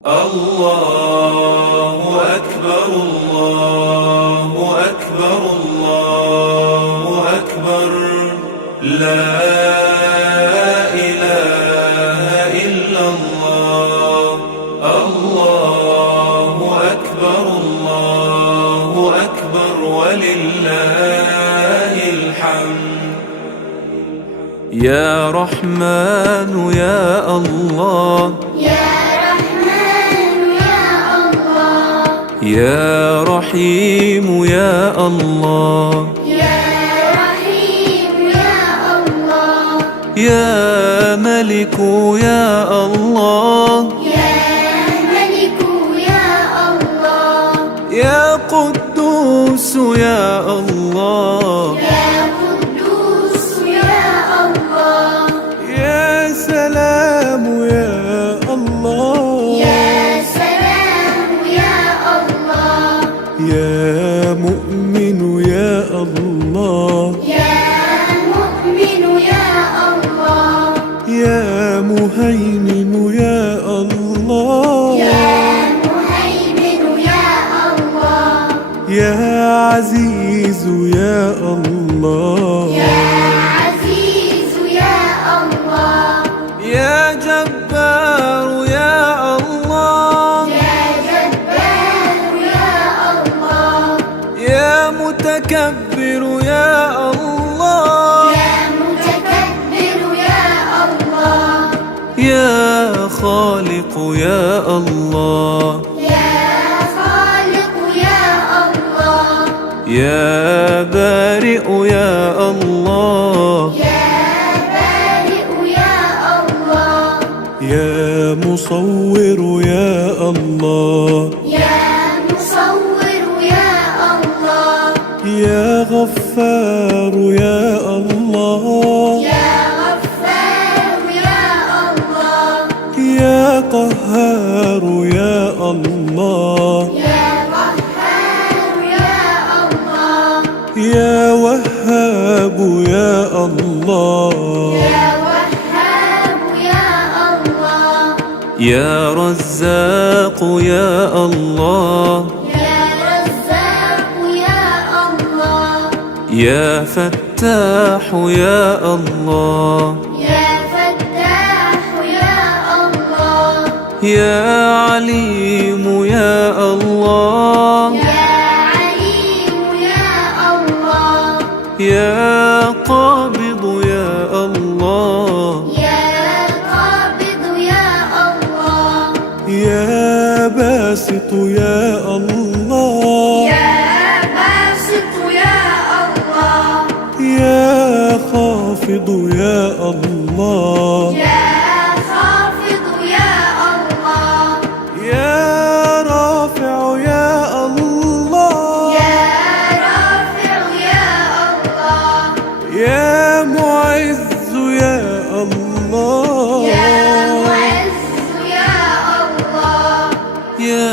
الله أكبر الله أكبر الله أكبر لا إله إلا الله الله أكبر ولله الحمد. يا رحمن يا الله يا رحيم يا الله يا ملك يا الله يا قدوس يا الله يا سلام يا الله يا مؤمن يا الله يا مهيمن يا الله يا عزيز يا الله يا جبار يا الله يا متكبر يا الله يا خالق يا الله يا بارئ يا الله يا مصور يا الله يا غفار يا الله يا قهار يا الله يا وهاب يا الله يا رزاق يا الله يا فتاح يا الله يا عليم يا الله يا قابض يا الله يا باسط يا الله يا خافض يا الله يا رافع يا الله يا معز يا الله يا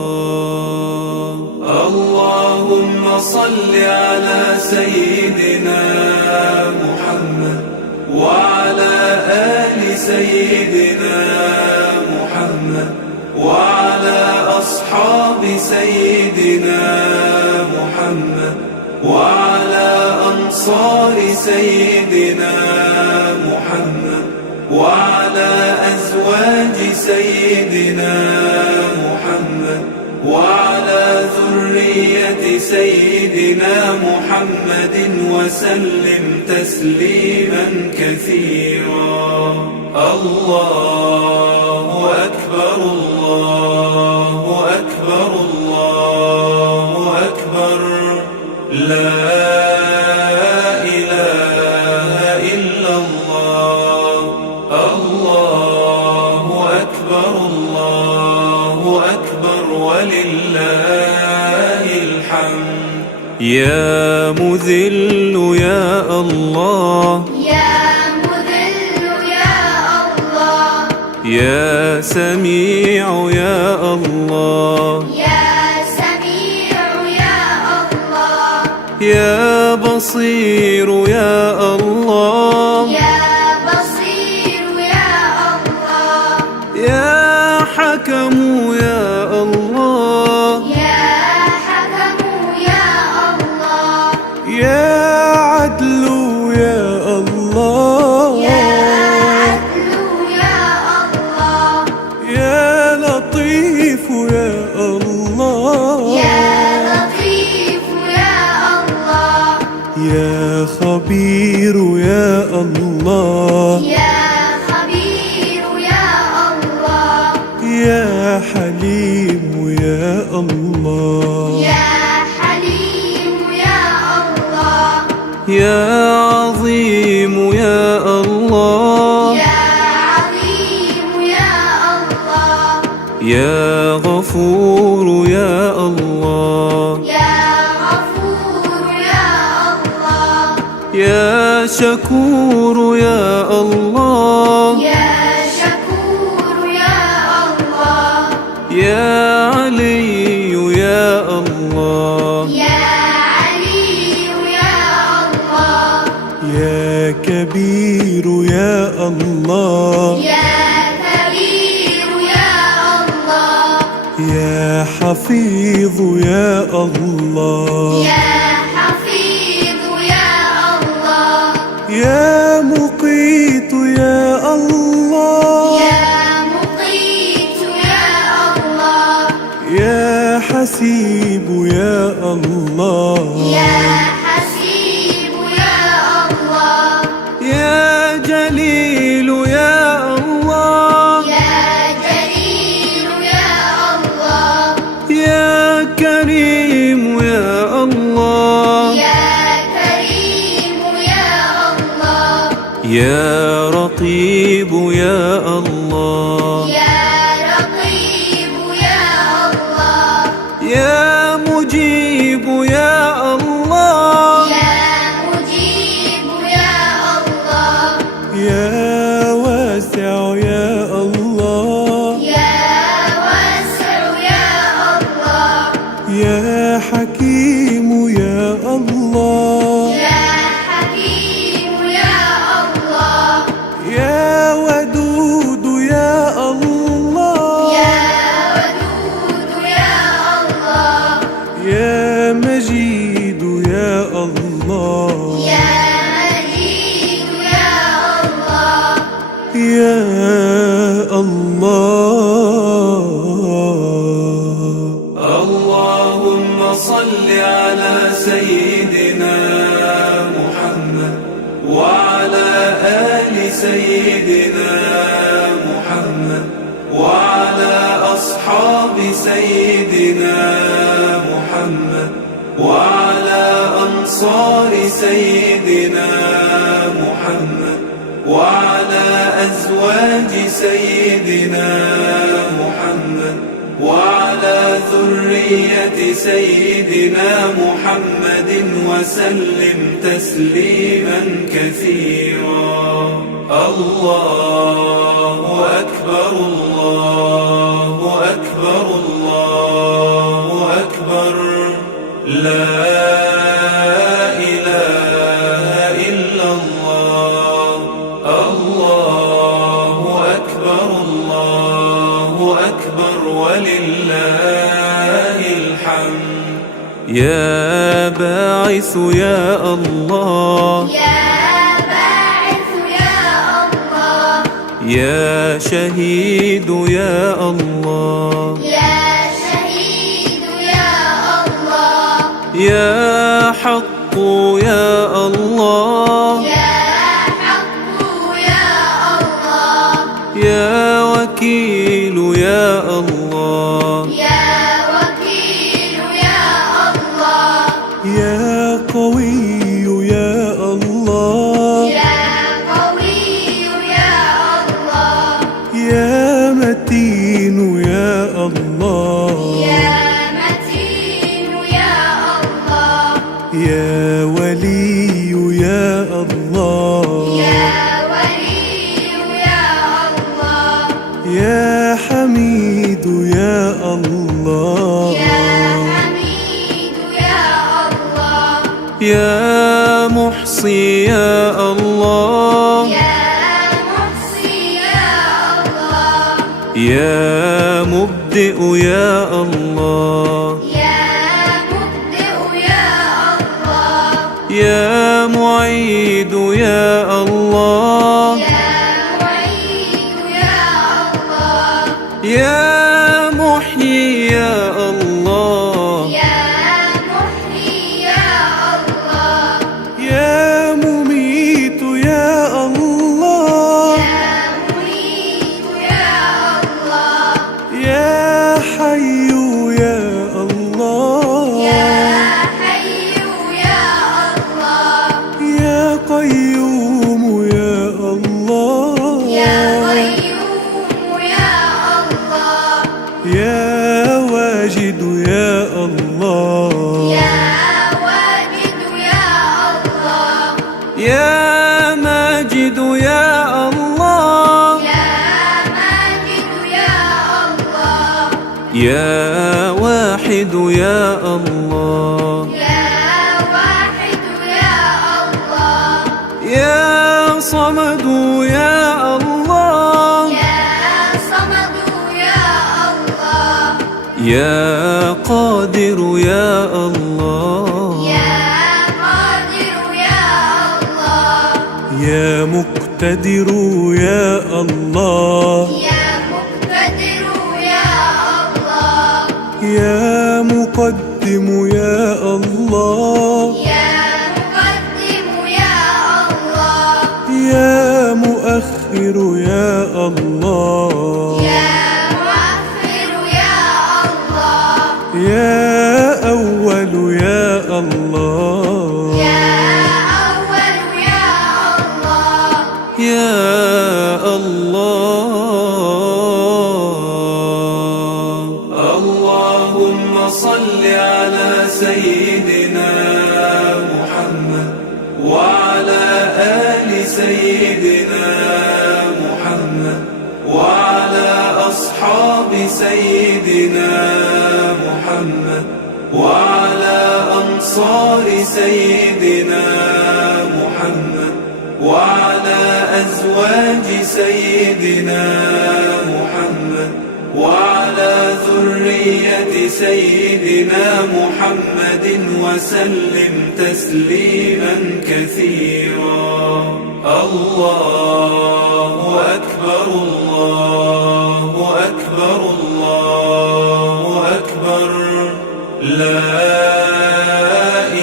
الله. اللهم صل على سيدنا محمد وعلى آل سيدنا محمد وعلى أصحاب سيدنا محمد وعلى أنصار سيدنا محمد وعلى أزواج سيدنا محمد وعلى ذرية سيدنا محمد وسلم تسليما كثيرا. الله أكبر الله أكبر الله أكبر لا إله إلا الله الله أكبر ولله الحمد. يا مذل يا الله يا سميع يا الله يا بصير يا الله يا بصير يا يا حكم يا الله، يا حكم يا الله، يا عدل يا الله، يا عدل يا الله، يا لطيف يا الله، يا لطيف يا الله، يا خبير يا الله، يا خبير يا الله، يا حليم يا الله، يا حليم يا الله، يا عظيم يا الله، يا عظيم يا الله، يا غفور يا الله، يا غفور يا الله، يا شكور يا الله، يا شكور يا الله، يا علي يا الله، يا علي يا الله، يا كبير يا الله، يا كبير يا الله، يا حفيظ يا الله، يا حفيظ يا الله، يا مقيت يا الله، يا مقيت يا الله، يا حسيب يا الله، يا حسيب يا الله، يا جليل يا الله، يا جليل يا الله، يا كريم يا الله، يا كريم يا الله، يا رقيب يا الله، يا رقيب يا الله، يا مجيب يا الله، يا مجيب يا الله، يا واسع يا الله، يا واسع يا الله، يا حكيم يا الله، يا حكيم يا الله، يا ودود يا الله، يا ودود يا الله، يا مجيد يا الله، يا مجيد يا الله، يا الله. اللهم صل على سيدنا محمد وعلى آل سيدنا محمد وعلى أصحاب سيدنا محمد وعلى أنصار سيدنا محمد وعلى أزواج سيدنا محمد وعلى ذرية سيدنا محمد وسلم تسليما كثيرا. الله أكبر الله أكبر الله أكبر، لا إله إلا الله. الله أكبر الله أكبر ولله الحمد. يا باعث يا الله، يا باعث يا الله، يا شهيد يا الله، يا شهيد يا الله، يا حق يا الله، يا حق يا الله، يا وكيل يا الله، يا وكيل يا الله، يا قوي يا الله، يا قوي يا الله، يا متين يا الله، يا متين يا الله، يا ولي يا الله، يا ولي يا الله، يا حميد يا الله، يا حميد يا الله، يا محصي يا الله، يا محصي يا الله، يا مبدئ يا الله، يا مبدئ يا الله، يا معيد يا الله، يا معيد يا الله، يا محيي يا الله، يا محيي يا الله، يا مميت يا الله، يا مميت يا الله، يا حي يا الله، يا حي يا الله، يا قيوم يا الله، يا قيوم يا الله، يا واجد يا الله، يا واجد يا الله، يا ماجد يا الله، يا ماجد يا الله، يا واحد يا الله، يا واحد يا الله، يا صمد يا الله، يا صمد يا الله، يا قادر يا الله، يا قادر يا الله، يا مقتدر يا الله، يا مقتدر يا الله، يا مقدم يا الله، يا مقدم يا الله، يا مؤخر يا الله، يا مؤخر يا الله، يا أول يا الله، يا أول يا الله، يا الله. اللهم صل على سيدنا محمد وعلى آل سيدنا محمد وعلى أصحاب سيدنا محمد وعلى أنصار سيدنا محمد وعلى أزواج سيدنا محمد وعلى ذرية سيدنا محمد وسلم تسليما كثيرا. الله أكبر الله أكبر الله أكبر، لا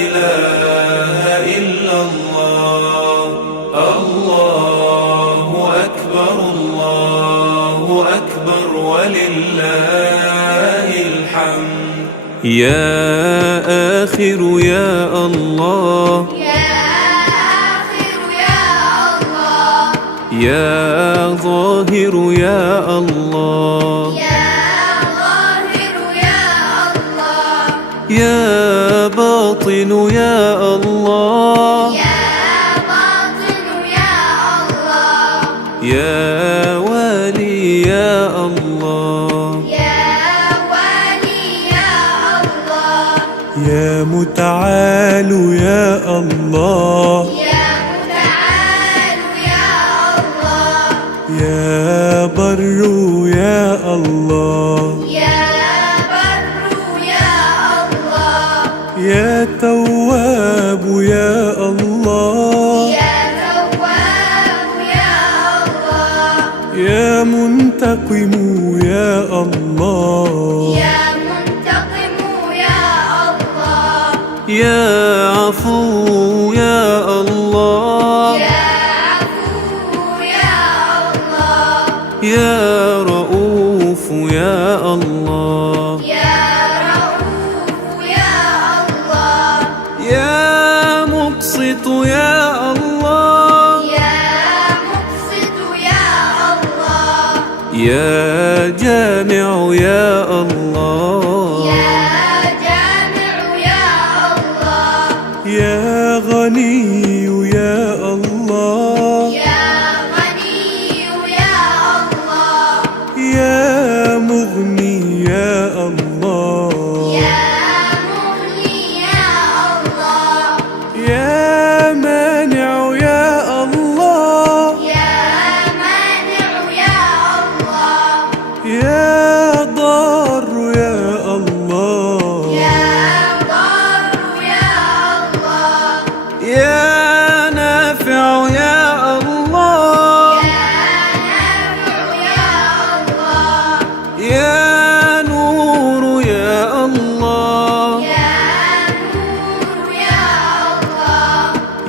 إله إلا الله. الله أكبر الله أكبر ولله الحمد. يا آخر يا الله، يا آخر يا الله، يا ظاهر يا الله، يا ظاهر يا الله، يا باطن يا الله، يا باطن يا الله، يا والي يا الله، يا والي يا الله، يا متعال يا الله، يا متعال يا الله، يا بر يا الله، يا بر يا الله، يا تواب يا الله، يا تواب يا الله، يا منتقم يا الله، يا منتقم يا الله، يا عفو يا الله، يا عفو يا الله، يا رؤوف يا الله، يا رؤوف يا الله، يا مقسط يا الله، يا مقسط يا الله، يا جامع يا الله، يا جامع يا الله، يا غني يا الله، يا غني يا الله، يا مغني يا الله، يا مغني يا الله، يا مانع يا الله، يا مانع يا الله،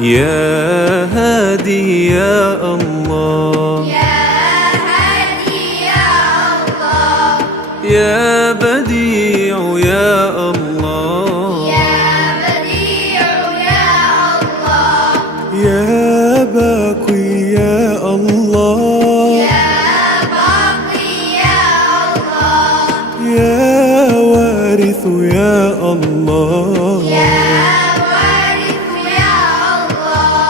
يا هادي يا الله، يا هادي يا الله، يا بديع يا الله، يا بديع يا الله، يا باقي يا الله، يا باقي يا الله، يا وارث يا الله، يا وارث يا الله،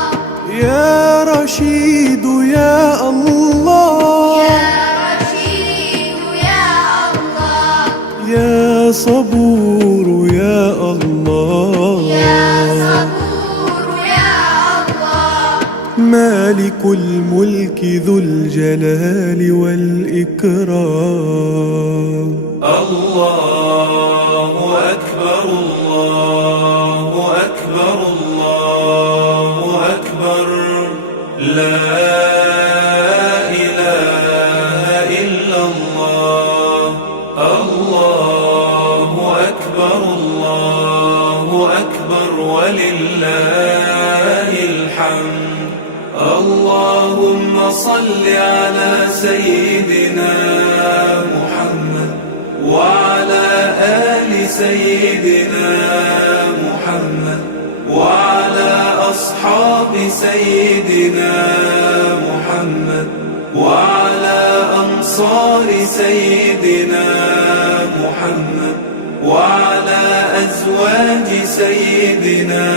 يا رشيد يا الله، يا رشيد يا الله، يا صبور يا الله، يا صبور يا الله، مالك الملك ذو الجلال والإكرام. الله أكبر الله أكبر الله أكبر، لا إله إلا الله. الله أكبر الله أكبر ولله الحمد. اللهم صل على سيدنا محمد وعلى آل سيدنا محمد وعلى أصحاب سيدنا محمد وعلى أنصار سيدنا محمد وعلى أزواج سيدنا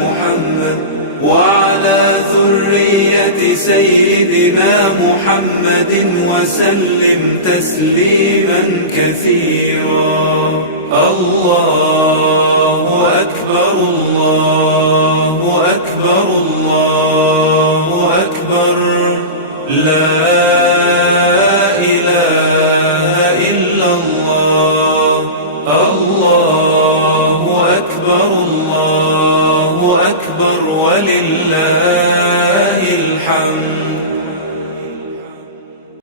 محمد وعلى ذرية سيدنا محمد وسلم تسليما كثيرا. الله أكبر الله أكبر الله أكبر، لا إله إلا الله. الله أكبر الله أكبر ولله